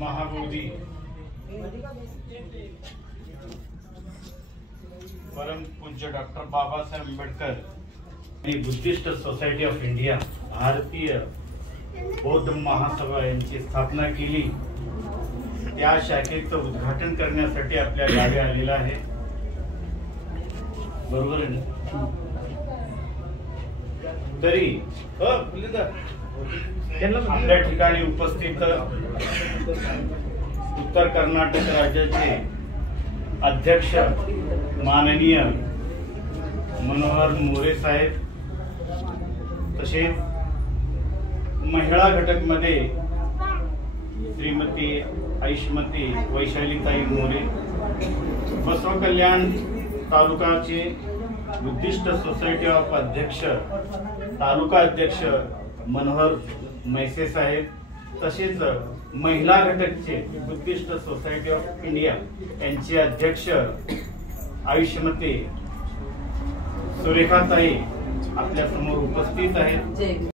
महाबोधी परम पूज्य डॉक्टर बाबासाहेब आंबेडकर आणि बुद्धिस्ट सोसायटी ऑफ इंडिया भारतीय बौद्ध महासभा यांची स्थापना केली। त्या शाखेचं उद्घाटन करण्यासाठी आपल्या गावी आलेला आहे। बरोबर आहे ना? तरी आपल्या ठिकाणी उपस्थित उत्तर कर्नाटक राज्याचे अध्यक्ष माननीय मनोहर मोरे साहेब, तसेच महिला घटक मध्ये श्रीमती आयुष्मती वैशालीताई मोरे, बसव कल्याण तालुकाचे बुद्धिस्ट सोसायटी ऑफ अध्यक्ष तालुका अध्यक्ष मनोहर मैसे साहेब, तसेच महिला घटकचे बुद्धिस्ट सोसायटी ऑफ इंडिया यांचे अध्यक्ष आयुष्मती सुरेखाताई आपल्या समोर उपस्थित आहेत।